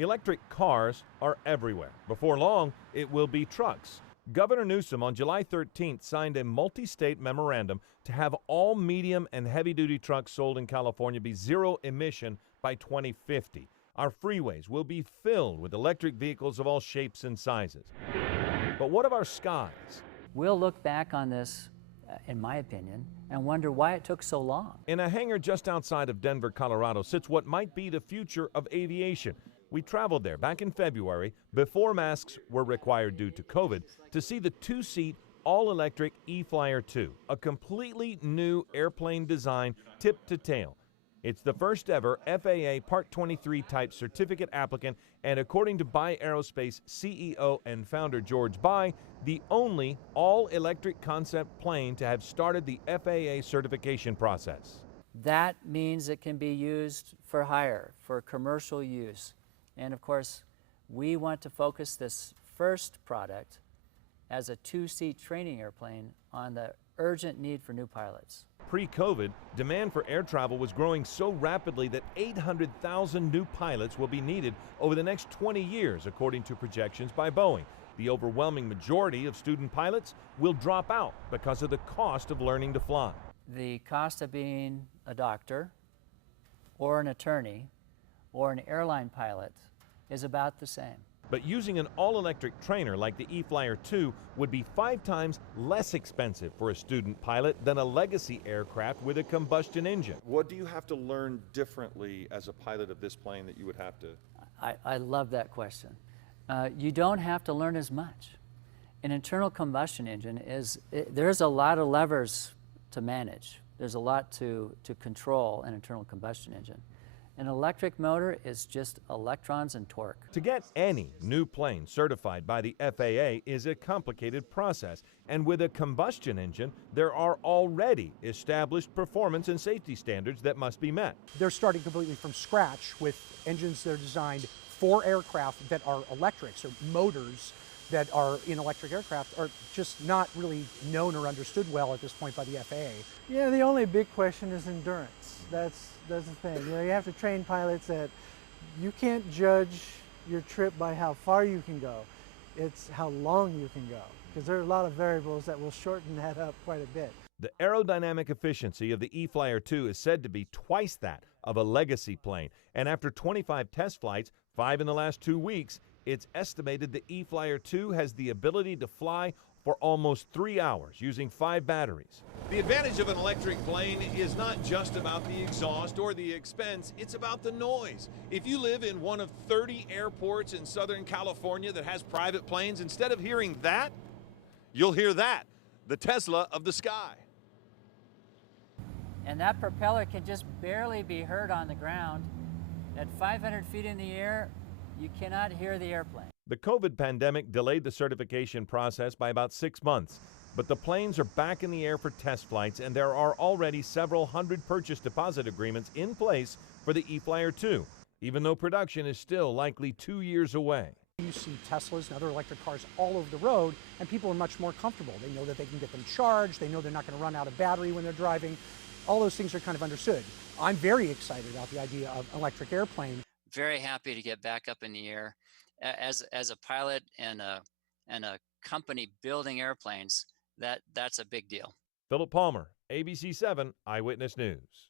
Electric cars are everywhere. Before long, it will be trucks. Governor Newsom on July 13th signed a multi-state memorandum to have all medium and heavy-duty trucks sold in California be zero emission by 2050. Our freeways will be filled with electric vehicles of all shapes and sizes. But what of our skies? We'll look back on this, in my opinion, and wonder why it took so long. In a hangar just outside of Denver, Colorado, sits what might be the future of aviation. We traveled there back in February, before masks were required due to COVID, to see the two-seat, all-electric E-Flyer 2, a completely new airplane design tip to tail. It's the first ever FAA Part 23 type certificate applicant, and according to Bai Aerospace CEO and founder George Bai, the only all-electric concept plane to have started the FAA certification process. That means it can be used for hire, for commercial use. And of course, we want to focus this first product as a two-seat training airplane on the urgent need for new pilots. Pre-COVID, demand for air travel was growing so rapidly that 800,000 new pilots will be needed over the next 20 years, according to projections by Boeing. The overwhelming majority of student pilots will drop out because of the cost of learning to fly. The cost of being a doctor or an attorney or an airline pilot is about the same. But using an all-electric trainer like the E-Flyer 2 would be 5 times less expensive for a student pilot than a legacy aircraft with a combustion engine. What do you have to learn differently as a pilot of this plane that you would have to? I love that question. You don't have to learn as much. An internal combustion engine there's a lot of levers to manage. There's a lot to control an internal combustion engine. An electric motor is just electrons and torque. To get any new plane certified by the FAA is a complicated process, and with a combustion engine, there are already established performance and safety standards that must be met. They're starting completely from scratch with engines that are designed for aircraft that are electric, so motors that are in electric aircraft are just not really known or understood well at this point by the FAA. Yeah, the only big question is endurance. That's the thing. You know, you have to train pilots that you can't judge your trip by how far you can go. It's how long you can go, because there are a lot of variables that will shorten that up quite a bit. The aerodynamic efficiency of the E-Flyer 2 is said to be twice that of a legacy plane, and after 25 test flights, 5 in the last 2 weeks, it's estimated the E-Flyer 2 has the ability to fly for almost 3 hours using 5 batteries. The advantage of an electric plane is not just about the exhaust or the expense, it's about the noise. If you live in one of 30 airports in Southern California that has private planes, instead of hearing that, you'll hear that, the Tesla of the sky. And that propeller can just barely be heard on the ground. At 500 feet in the air, you cannot hear the airplane. The COVID pandemic delayed the certification process by about 6 months, but the planes are back in the air for test flights, and there are already several hundred purchase deposit agreements in place for the E-Flyer 2, even though production is still likely 2 years away. You see Teslas and other electric cars all over the road, and people are much more comfortable. They know that they can get them charged. They know they're not going to run out of battery when they're driving. All those things are kind of understood. I'm very excited about the idea of an electric airplane. Very happy to get back up in the air. As a pilot and a company building airplanes, that's a big deal. Philip Palmer, ABC 7 Eyewitness News.